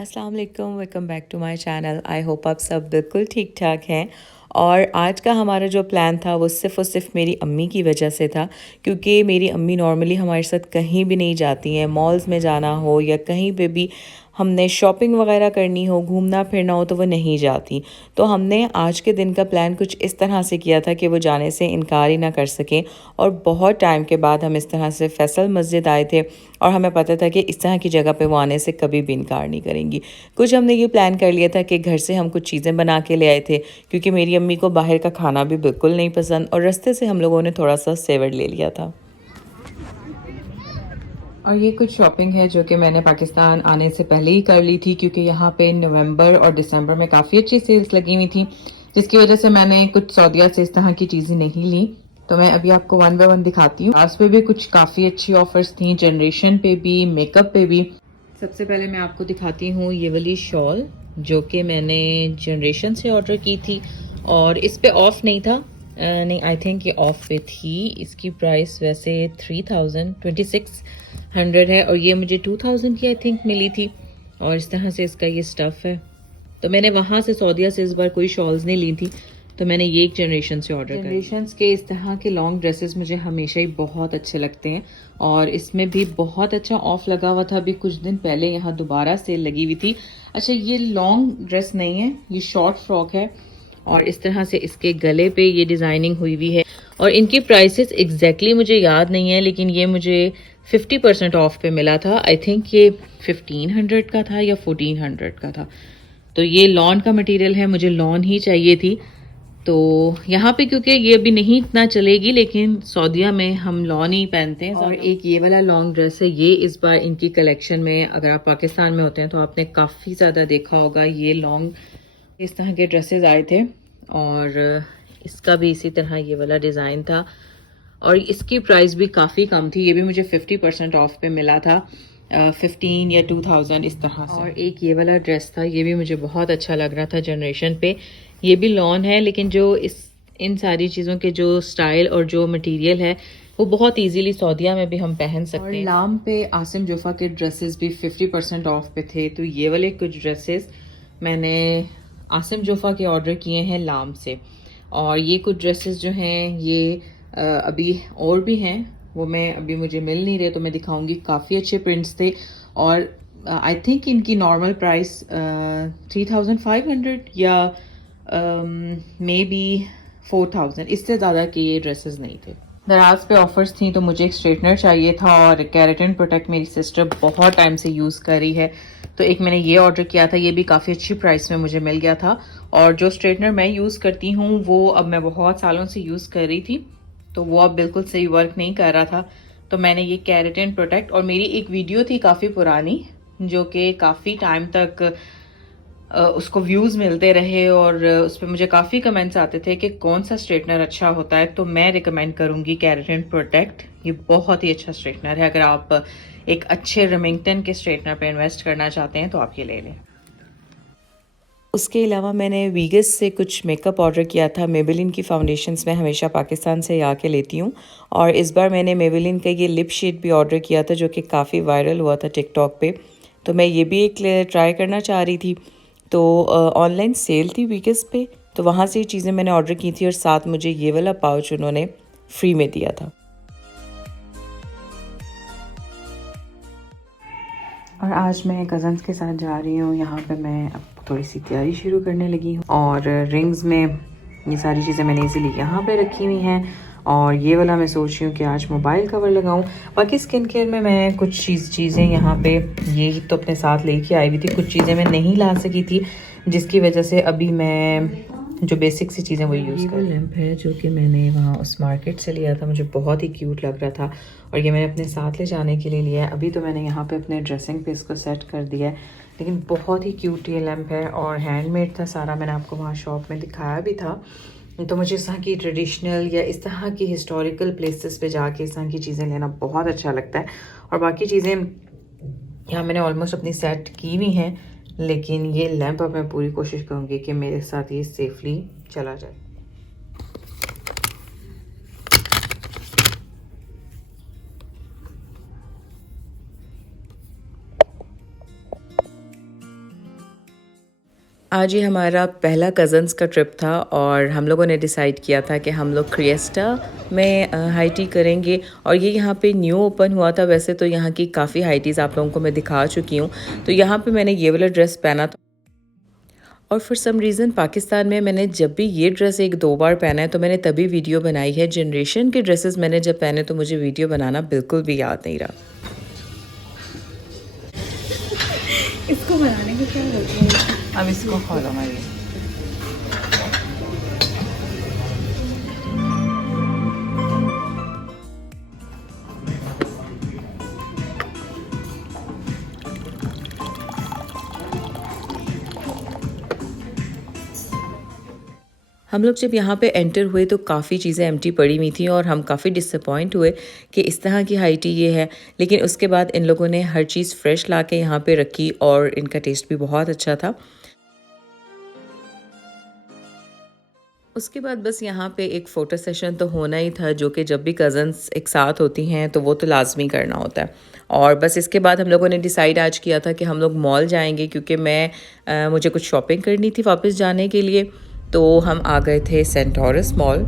अस्सलाम वालेकुम, welcome back to my channel. I hope आप सब बिल्कुल ठीक ठाक हैं। और आज का हमारा जो प्लान था वो सिर्फ़ और सिर्फ मेरी अम्मी की वजह से था, क्योंकि मेरी अम्मी नॉर्मली हमारे साथ कहीं भी नहीं जाती हैं। मॉल्स में जाना हो या कहीं पे भी हमने शॉपिंग वगैरह करनी हो, घूमना फिरना हो, तो वो नहीं जाती। तो हमने आज के दिन का प्लान कुछ इस तरह से किया था कि वो जाने से इनकार ही ना कर सकें। और बहुत टाइम के बाद हम इस तरह से फैसल मस्जिद आए थे और हमें पता था कि इस तरह की जगह पे वो आने से कभी भी इनकार नहीं करेंगी। कुछ हमने ये प्लान कर लिया था कि घर से हम कुछ चीज़ें बना के ले आए थे, क्योंकि मेरी अम्मी को बाहर का खाना भी बिल्कुल नहीं पसंद, और रास्ते से हम लोगों ने थोड़ा सा सेवर ले लिया था। और ये कुछ शॉपिंग है जो कि मैंने पाकिस्तान आने से पहले ही कर ली थी, क्योंकि यहाँ पे नवंबर और दिसंबर में काफ़ी अच्छी सेल्स लगी हुई थी, जिसकी वजह से मैंने कुछ सऊदीया से इस तरह की चीज़ें नहीं ली। तो मैं अभी आपको वन बाय वन दिखाती हूँ। आज पे भी कुछ काफ़ी अच्छी ऑफर्स थी, जनरेशन पे भी, मेकअप पे भी। सबसे पहले मैं आपको दिखाती हूँ ये वाली शॉल, जो कि मैंने जनरेशन से ऑर्डर की थी और इस पे ऑफ नहीं था। नहीं, आई थिंक ये ऑफ पे थी। इसकी प्राइस वैसे 2600 है और ये मुझे 2000 की आई थिंक मिली थी। और इस तरह से इसका ये स्टफ़ है। तो मैंने वहाँ से सऊदीया से इस बार कोई शॉल्स नहीं ली थी, तो मैंने ये एक जनरेशन से ऑर्डर जनरेशन्स के इस तरह के लॉन्ग ड्रेसेस मुझे हमेशा ही बहुत अच्छे लगते हैं। और इसमें भी बहुत अच्छा ऑफ लगा हुआ था। अभी कुछ दिन पहले यहाँ दोबारा सेल लगी हुई थी। अच्छा, ये लॉन्ग ड्रेस नहीं है, ये शॉर्ट फ्रॉक है और इस तरह से इसके गले पे ये डिज़ाइनिंग हुई हुई है। और इनकी प्राइसेस एग्जैक्टली मुझे याद नहीं है, लेकिन ये मुझे 50% ऑफ पे मिला था। आई थिंक ये 1500 का था या 1400 का था। तो ये लॉन का मटेरियल है, मुझे लॉन ही चाहिए थी। तो यहाँ पे क्योंकि ये अभी नहीं इतना चलेगी, लेकिन सऊदीया में हम लॉन ही पहनते हैं। और एक ये वाला लॉन्ग ड्रेस है, ये इस बार इनकी कलेक्शन में, अगर आप पाकिस्तान में होते हैं तो आपने काफ़ी ज़्यादा देखा होगा। ये लॉन्ग इस तरह के ड्रेसेस आए थे और इसका भी इसी तरह ये वाला डिज़ाइन था और इसकी प्राइस भी काफ़ी कम थी। ये भी मुझे 50% ऑफ पे मिला था, 15 या 2000 इस तरह से। और एक ये वाला ड्रेस था, ये भी मुझे बहुत अच्छा लग रहा था जनरेशन पे। ये भी लॉन है, लेकिन जो इन सारी चीज़ों के जो स्टाइल और जो मटेरियल है वो बहुत इजीली सऊदीया में भी हम पहन सकते हैं। और लाम पे आसिम जोफा के ड्रेसेस भी 50% ऑफ पे थे। तो ये वाले कुछ ड्रेसेस मैंने आसिम जोफा के ऑर्डर किए हैं लाम से। और ये कुछ ड्रेसेस जो हैं ये अभी और भी हैं, वो मैं अभी मुझे मिल नहीं रहे, तो मैं दिखाऊंगी। काफ़ी अच्छे प्रिंट्स थे और आई थिंक इनकी नॉर्मल प्राइस 3500 या मे बी 4000, इससे ज़्यादा के ये ड्रेसेस नहीं थे। दराज पे ऑफर्स थी, तो मुझे एक स्ट्रेटनर चाहिए था और केराटिन प्रोटेक्ट मेरी सिस्टर बहुत टाइम से यूज़ कर रही है, तो एक मैंने ये ऑर्डर किया था। ये भी काफ़ी अच्छी प्राइस में मुझे मिल गया था। और जो स्ट्रेटनर मैं यूज़ करती हूँ वो अब मैं बहुत सालों से यूज़ कर रही थी, तो वो अब बिल्कुल सही वर्क नहीं कर रहा था। तो मैंने ये केराटिन प्रोटेक्ट, और मेरी एक वीडियो थी काफ़ी पुरानी जो कि काफ़ी टाइम तक उसको व्यूज़ मिलते रहे और उस पर मुझे काफ़ी कमेंट्स आते थे कि कौन सा स्ट्रेटनर अच्छा होता है। तो मैं रिकमेंड करूँगी केराटिन प्रोटेक्ट। ये बहुत ही अच्छा स्ट्रेटनर है। अगर आप एक अच्छे रेमिंगटन के स्ट्रेटनर पे इन्वेस्ट करना चाहते हैं तो आप ये ले लें। उसके अलावा मैंने वीगस से कुछ मेकअप ऑर्डर किया था। मेबेलिन की फाउंडेशंस मैं हमेशा पाकिस्तान से आके लेती हूँ, और इस बार मैंने मेबेलिन का ये लिप शेड भी ऑर्डर किया था, जो कि काफ़ी वायरल हुआ था टिकटॉक पे। तो मैं ये भी एक ट्राई करना चाह रही थी। तो ऑनलाइन सेल थी वीगस पे, तो वहाँ से ये चीज़ें मैंने ऑर्डर की थी और साथ मुझे ये वाला पाउच उन्होंने फ्री में दिया था। और आज मैं कज़न्स के साथ जा रही हूँ। यहाँ पे मैं अब थोड़ी सी तैयारी शुरू करने लगी हूँ। और रिंग्स में ये सारी चीज़ें मैंने इजीली यहाँ पे रखी हुई हैं। और ये वाला मैं सोच रही हूँ कि आज मोबाइल कवर लगाऊँ। बाकी स्किन केयर में मैं कुछ चीज़ें यहाँ पे ये तो अपने साथ लेके आई हुई थी। कुछ चीज़ें मैं नहीं ला सकी थी, जिसकी वजह से अभी मैं जो बेसिक सी चीज़ें वो यूज़ कर। लैंप है जो कि मैंने वहाँ उस मार्केट से लिया था, मुझे बहुत ही क्यूट लग रहा था और ये मैंने अपने साथ ले जाने के लिए लिया है। अभी तो मैंने यहाँ पे अपने ड्रेसिंग पे इसको सेट कर दिया है, लेकिन बहुत ही क्यूट ये लैंप है और हैंडमेड था सारा। मैंने आपको वहाँ शॉप में दिखाया भी था। तो मुझे इस तरह की ट्रेडिशनल या इस तरह की हिस्टोरिकल प्लेसेस पे जाके इस तरह की चीज़ें लेना बहुत अच्छा लगता है। और बाकी चीज़ें यहाँ मैंने ऑलमोस्ट अपनी सेट की हुई हैं, लेकिन ये लैंप अब मैं पूरी कोशिश करूँगी कि मेरे साथ ये सेफली चला जाए। आज ही हमारा पहला कज़न्स का ट्रिप था और हम लोगों ने डिसाइड किया था कि हम लोग क्रिएस्टा में हाई टी करेंगे। और ये यहाँ पे न्यू ओपन हुआ था। वैसे तो यहाँ की काफ़ी हाई टीज़ आप लोगों को मैं दिखा चुकी हूँ। तो यहाँ पे मैंने ये वाला ड्रेस पहना था और फॉर सम रीज़न पाकिस्तान में मैंने जब भी ये ड्रेस एक दो बार पहना है तो मैंने तभी वीडियो बनाई है। जनरेशन के ड्रेसेस मैंने जब पहने तो मुझे वीडियो बनाना बिल्कुल भी याद नहीं रहा। इसको बनाने को क्या बोलते हैं? अब इसको खोलो मैं हम लोग जब यहाँ पे एंटर हुए तो काफ़ी चीज़ें एम्प्टी पड़ी हुई थी और हम काफ़ी डिसअपॉइंट हुए कि इस तरह की हाई टी ये है। लेकिन उसके बाद इन लोगों ने हर चीज़ फ्रेश ला के यहाँ पे रखी और इनका टेस्ट भी बहुत अच्छा था। उसके बाद बस यहाँ पे एक फ़ोटो सेशन तो होना ही था, जो कि जब भी कज़न्स एक साथ होती हैं तो वो तो लाजमी करना होता है। और बस इसके बाद हम लोगों ने डिसाइड आज किया था कि हम लोग मॉल जाएंगे, क्योंकि मुझे कुछ शॉपिंग करनी थी वापस जाने के लिए। तो हम आ गए थे सेंटोरस मॉल।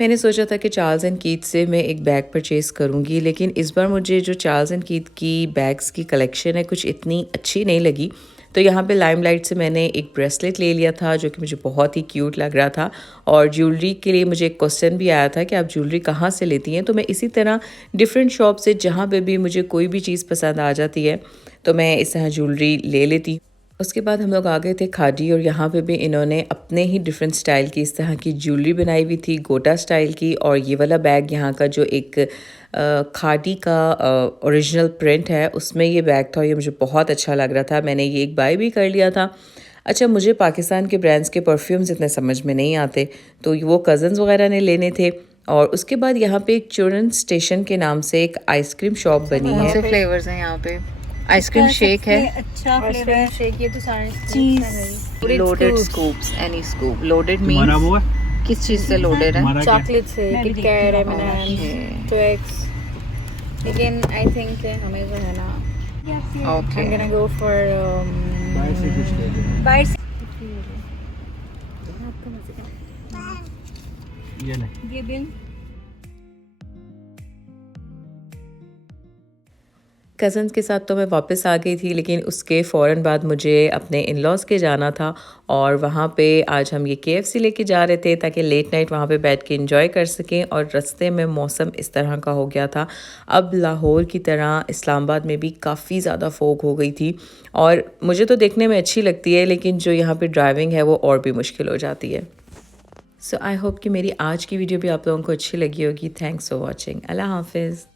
मैंने सोचा था कि चार्ल्स एंड कीथ से मैं एक बैग परचेज़ करूंगी, लेकिन इस बार मुझे जो चार्ल्स एंड कीथ की बैग्स की कलेक्शन है कुछ इतनी अच्छी नहीं लगी। तो यहाँ पे लाइमलाइट से मैंने एक ब्रेसलेट ले लिया था जो कि मुझे बहुत ही क्यूट लग रहा था। और ज्वेलरी के लिए मुझे एक क्वेश्चन भी आया था कि आप ज्वेलरी कहाँ से लेती हैं। तो मैं इसी तरह डिफरेंट शॉप से जहाँ पे भी मुझे कोई भी चीज़ पसंद आ जाती है तो मैं इस तरह ज्वेलरी ले लेती। उसके बाद हम लोग आ गए थे खादी और यहाँ पे भी इन्होंने अपने ही डिफरेंट स्टाइल की इस तरह की ज्वेलरी बनाई हुई थी, गोटा स्टाइल की। और ये वाला बैग यहाँ का जो एक खादी का ओरिजिनल प्रिंट है उसमें ये बैग था, ये मुझे बहुत अच्छा लग रहा था। मैंने ये एक बाय भी कर लिया था। अच्छा, मुझे पाकिस्तान के ब्रांड्स के परफ्यूम्स इतने समझ में नहीं आते, तो वो कज़न्स वगैरह ने लेने थे। और उसके बाद यहाँ पे एक चूरन स्टेशन के नाम से एक आइसक्रीम शॉप बनी है। से फ्लेवर्स हैं यहाँ पे। आइसक्रीम शेक है, अच्छा फ्लेवर शेक, ये तो सारे चीज loaded scoops, any scoop loaded means किस चीज से लोडेड है? चॉकलेट से, किट कैट, M&M's, ट्विक्स। लेकिन आई थिंक हमें जो है ना, okay, I'm gonna go for बाहर से ये बिल। कज़न्स के साथ तो मैं वापस आ गई थी, लेकिन उसके फ़ौरन बाद मुझे अपने इन लॉज़ के जाना था। और वहाँ पे आज हम ये KFC लेके जा रहे थे ताकि लेट नाइट वहाँ पे बैठ के एंजॉय कर सकें। और रास्ते में मौसम इस तरह का हो गया था, अब लाहौर की तरह इस्लामाबाद में भी काफ़ी ज़्यादा फोग हो गई थी। और मुझे तो देखने में अच्छी लगती है, लेकिन जो यहाँ पे ड्राइविंग है वो और भी मुश्किल हो जाती है। सो आई होप कि मेरी आज की वीडियो भी आप लोगों को अच्छी लगी होगी। Thanks for watching. अल्लाह हाफिज़।